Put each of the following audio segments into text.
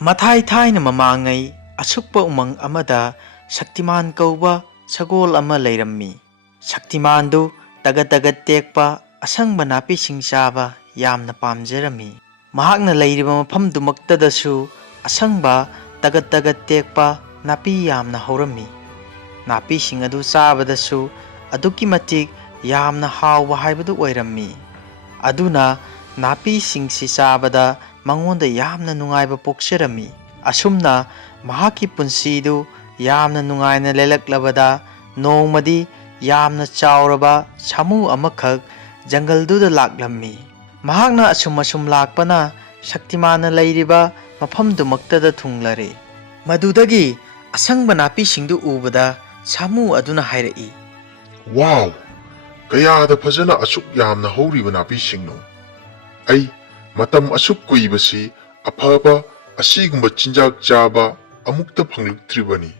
Mathai thaina mamangai asukpa umang amada Shaktiman kauba sagol ama leirammi. Shaktiman du tagat tekpa asangba napising chaba yamna pamjarami. Mahakna leiriba mafamdumaktadasu asangba tagat tekpa napi yamna haurammi. Napising adu chabadasu aduki matik yamna hauba haibadu oirammi. Aduna napising si chabada mangonda yamna nungaiba pokjarami. Asumna mahaki punsidu yamna nungaina lelaklabada nongmadi yamna chauraba samu amakhak jangalduda laklammi. Mahakna asum lakpana Shaktimana leiriba mafamdumaktada thunglare. Madudagi asangba napisingdu ubada samu aduna hairai. Wow! Kayada fazana asuk yamna horiba napisingno. Ai matam asuk kuibasi afaba asigumba chinjak chaba amukta phangluktribani.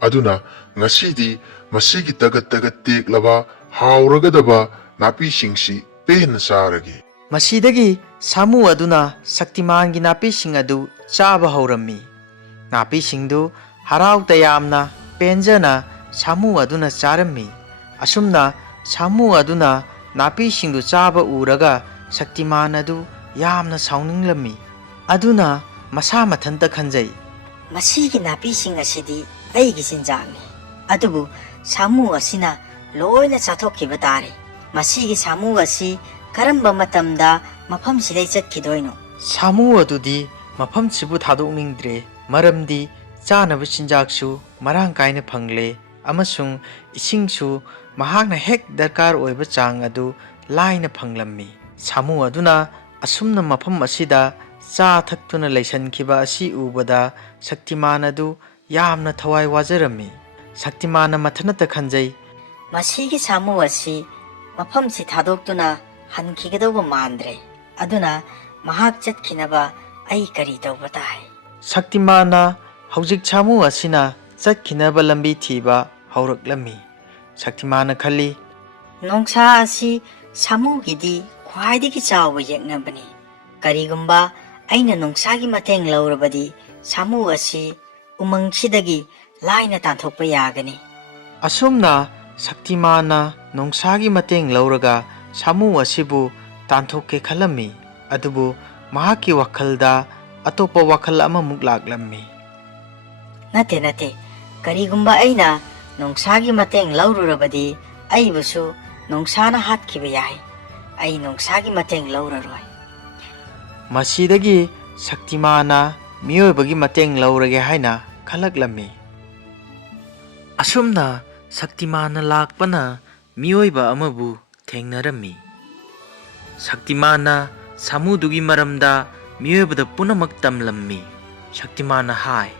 Aduna ngasidi masigi tagat teklaba hauragadaba napisingsi pehna sarage. Masidagi samu aduna Shaktimangi napising adu chaba haurammi. Napisingdu harau tayamna penjana samu aduna charammi. Asumna samu aduna napisingdu chaba uraga Shaktiman adu yamna sauninglammi. Aduna masa mathanta khanjai. Masigi napising asidi aigi sinjangni. Adubu samu asina loina chathokkiba tare. Masigi samu asi karamba matamda mafam sidai chatkidoino. Samu adudi mafam sibu thadokningdre maramdi chanaba chinjaksu marang kaina phangle amasung isingsu mahakna hek darkar oiba chang adu laina phanglammi. Samu aduna asumna mafam asida cha thaktuna leisankiba asi ubada Shaktiman adu yamna thawai wajarammi. Shaktimana mathanata khanjai. Masigi samu asi mafam si thadoktuna hankigadauba mandre. Aduna mahak chatkinaba ai kari tauba tai. Shaktimana haujik samu asina chatkinaba lambi thiba hauraklammi. Shaktimana khalli Nongsa asi samu gidi khwaidigi chawba yeknabani. Karigumba aina nongsagi mateng laurabadi samu asi umangsidagi laina tanthokpa yagani. asumna Shaktimana nongsagi mateng lauraga samu asibu tanthokke khalammi. Adubu mahaki wakhalda atopa wakhal amamuk laklammi. Nate karigumba aina nongsagi mateng laururabadi aibusu nongsana hatkiba yai. Ai nongsagi mateng lauraroi. Masidagi Shaktimana miyoibagi mateng laurage haina khalaklammi. Asumna Shaktimana lakpana miyoiba amabu thengnarammi. Shaktimana samudugi maramda miyoibada punamak tamlammi. Shaktimana hai.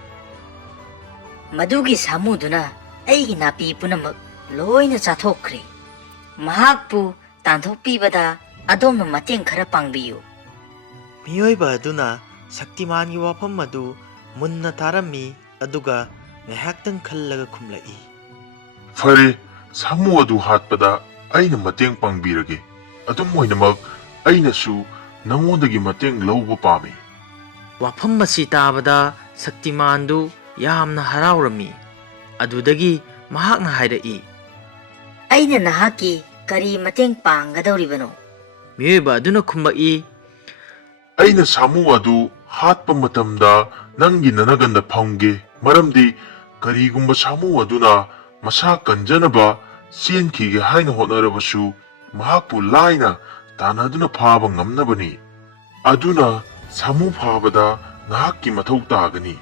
Madugi samuduna aigi napi punamak loina chathokre. Mahakpu tanthokpibada adomna mateng khara pangbiyu. Miyoiba aduna Shaktimangi wafam adu munna tarammi aduga ngahaktang khallaga khumlai. Fare samu adu hatpada aina mateng pangbirage. Adum oinamak ainasu nangodagi mateng lawba pami. Wafam masi tabada Shaktimandu yamna haraurammi. Adudagi mahakna hairai. Aina nahaki kari mateng panggadoribano. Miyoiba aduna khumbai. Aina samu adu hatpa matamda nangi nanaganda phamge maramdi karigumba samu aduna masa kanjanaba chenkige haina hotnarabasu mahakpu laina tanaduna phaba ngamnabani. Aduna samu phabada nahakki mathau tagani.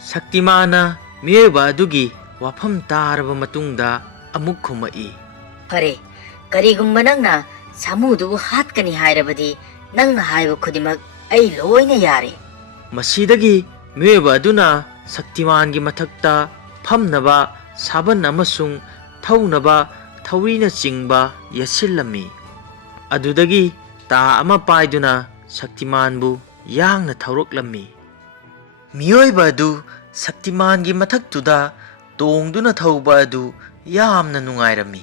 Shaktimana miyoiba adugi wafam taraba matungda amuk khumai. Fare karigumba nangna samudu hatkani hairabadi nangna haiba khudimak ai loina yare. Masidagi miyoiba aduna Shaktimangi mathakta phamnaba saban amasung thaunaba thawrina chingba yasillammi. Adudagi ta ama paiduna Shaktimanbu yangna thawroklammi. Miyoiba adu Shaktimangi mathaktuda tongduna thawba adu yamna nungairammi.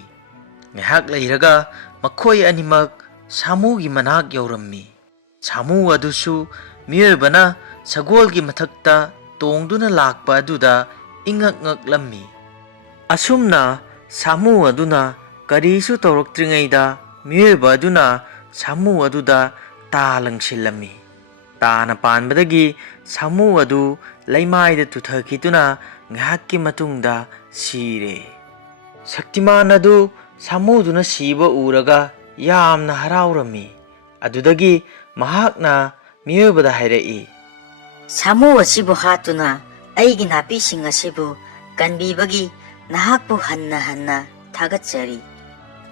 Ngahak leiraga makhoi animak samugi manak yaurammi. Samu adusu miyoibana ꯁꯒꯣꯜꯒꯤ ꯃꯊꯛꯇ ꯇꯣꯡꯗꯨꯅ ꯂꯥꯛꯄ ꯑꯗꯨꯗ ꯏꯉꯛ ꯉꯛꯂꯝꯃꯤ꯫ ꯑꯁꯨꯝꯅ ꯁꯥꯃꯨ ꯑꯗꯨꯅ ꯀꯔꯤꯁꯨ ꯇꯧꯔꯛꯇ꯭ꯔꯤꯉꯩꯗ ꯃꯤꯑꯣꯏꯕ ꯑꯗꯨꯅ ꯁꯥꯃꯨ ꯑꯗꯨꯗ ꯇꯥ ꯂꯪꯁꯤꯜꯂꯝꯃꯤ꯫ ꯇꯥꯅ ꯄꯥꯟꯕꯗꯒꯤ ꯁꯥꯃꯨ ꯑꯗꯨ ꯂꯩꯃꯥꯏꯗ ꯇꯨꯊꯈꯤꯗꯨꯅ ꯉꯥꯏꯍꯥꯛꯀꯤ ꯃꯇꯨꯡꯗ ꯁꯤꯔꯦ꯫ ꯁꯛꯇꯤꯃꯥꯟ ꯑꯗꯨ ꯁꯥꯃꯨꯗꯨꯅ ꯁꯤꯕ ꯎꯔꯒ ꯌꯥꯝꯅ ꯍꯔꯥꯎꯔꯝꯃꯤ꯫ ꯑꯗꯨꯗꯒꯤ ꯃꯍꯥꯛꯅ ꯃꯤꯑꯣꯏꯕꯗ ꯍꯥꯏꯔꯛꯏ, ꯁꯥꯃꯨ ꯑꯁꯤꯕꯨ ꯍꯥꯠꯇꯨꯅ ꯑꯩꯒꯤ ꯅꯥꯄꯤꯁꯤꯡ ꯑꯁꯤꯕꯨ ꯀꯟꯕꯤꯕꯒꯤ ꯅꯍꯥꯛꯄꯨ ꯍꯟꯅ ꯍꯟꯅ ꯊꯥꯒꯠꯆꯔꯤ꯫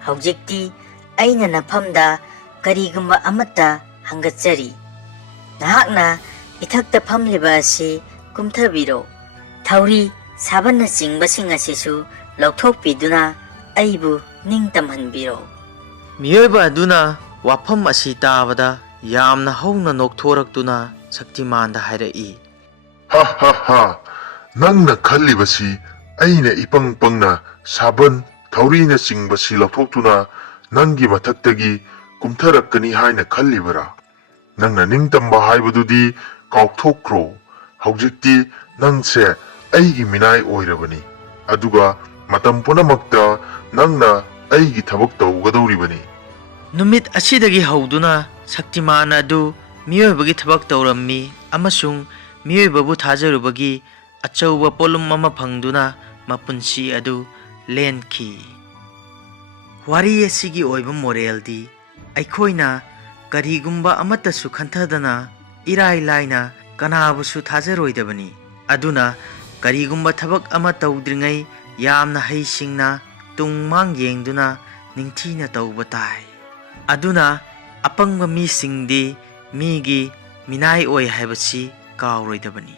ꯍꯧꯖꯤꯛꯇꯤ ꯑꯩꯅ ꯅꯐꯝꯗ ꯀꯔꯤꯒꯨꯝꯕ ꯑꯃꯠꯇ ꯍꯪꯒꯠꯆꯔꯤ꯫ ꯅꯍꯥꯛꯅ ꯏꯊꯛꯇ ꯐꯝꯂꯤꯕ ꯑꯁꯤ ꯀꯨꯝꯊꯕꯤꯔꯣ꯫ ꯊꯧꯔꯤ ꯁꯥꯕꯟꯅꯆꯤꯡꯕꯁꯤꯡ ꯑꯁꯤꯁꯨ ꯂꯧꯊꯣꯛꯄꯤꯗꯨꯅ ꯑꯩꯕꯨ ꯅꯤꯡꯇꯝꯍꯟꯕꯤꯔꯣ꯫ ꯃꯤꯑꯣꯏꯕ ꯑꯗꯨꯅ ꯋꯥꯐꯝ ꯑꯁꯤ ꯇꯥꯕꯗ ꯌꯥꯝꯅ ꯍꯧꯅ ꯅꯣꯛꯊꯣꯔꯛꯇꯨꯅ ꯁꯛꯇꯤꯃꯥꯟꯗ ꯍꯥꯏꯔꯛꯏ, ꯍꯥ ꯍꯥ ꯍꯥ, ꯅꯪꯅ ꯈꯜꯂꯤꯕꯁꯤ ꯑꯩꯅ ꯏꯄꯪ ꯄꯪꯅ ꯁꯥꯕꯟ ꯊꯧꯔꯤꯅꯆꯤꯡꯕꯁꯤ ꯂꯧꯊꯣꯛꯇꯨꯅ ꯅꯪꯒꯤ ꯃꯊꯛꯇꯒꯤ ꯀꯨꯝꯊꯔꯛꯀꯅꯤ ꯍꯥꯏꯅ ꯈꯜꯂꯤꯕꯔꯥ? ꯅꯪꯅ ꯅꯤꯡꯇꯝꯕ ꯍꯥꯏꯕꯗꯨꯗꯤ ꯀꯥꯎꯊꯣꯛꯈ꯭ꯔꯣ꯫ ꯍꯧꯖꯤꯛꯇꯤ ꯅꯪꯁꯦ ꯑꯩꯒꯤ ꯃꯤꯅꯥꯏ ꯑꯣꯏꯔꯕꯅꯤ, ꯑꯗꯨꯒ ꯃꯇꯝ ꯄꯨꯝꯅꯃꯛꯇ ꯅꯪꯅ ꯑꯩꯒꯤ ꯊꯕꯛ ꯇꯧꯒꯗꯧꯔꯤꯕꯅꯤ꯫ ꯅꯨꯃꯤꯠ ꯑꯁꯤꯗꯒꯤ ꯍꯧꯗꯨꯅ ꯁꯛꯇꯤꯃꯥꯟ ꯑꯗꯨ ꯃꯤꯑꯣꯏꯕꯒꯤ ꯊꯕꯛ ꯇꯧꯔꯝꯃꯤ ꯑꯃꯁꯨꯡ ꯃꯤꯑꯣꯏꯕꯕꯨ ꯊꯥꯖꯔꯨꯕꯒꯤ ꯑꯆꯧꯕ ꯄꯣꯠꯂꯨꯝ ꯑꯃ ꯐꯪꯗꯨꯅ ꯃꯄꯨꯟꯁꯤ ꯑꯗꯨ ꯂꯦꯟꯈꯤ꯫ ꯋꯥꯔꯤ ꯑꯁꯤꯒꯤ ꯑꯣꯏꯕ ꯃꯣꯔꯦꯜꯗꯤ ꯑꯩꯈꯣꯏꯅ ꯀꯔꯤꯒꯨꯝꯕ ꯑꯃꯠꯇꯁꯨ ꯈꯟꯊꯗꯅ ꯏꯔꯥꯏ ꯂꯥꯏꯅ ꯀꯅꯥꯕꯨꯁꯨ ꯊꯥꯖꯔꯣꯏꯗꯕꯅꯤ꯫ ꯑꯗꯨꯅ ꯀꯔꯤꯒꯨꯝꯕ ꯊꯕꯛ ꯑꯃ ꯇꯧꯗ꯭ꯔꯤꯉꯩ ꯌꯥꯝꯅ ꯍꯩꯁꯤꯡꯅ ꯇꯨꯡ ꯃꯥꯡ ꯌꯦꯡꯗꯨꯅ ꯅꯤꯡꯊꯤꯅ ꯇꯧꯕ ꯇꯥꯏ꯫ ꯑꯗꯨꯅ ꯑꯄꯪꯕ ꯃꯤꯁꯤꯡꯗꯤ ꯃꯤꯒꯤ ꯃꯤꯅꯥꯏ ꯑꯣꯏ ꯍꯥꯏꯕꯁꯤ ꯀꯥꯎꯔꯣꯏꯗꯕꯅꯤ꯫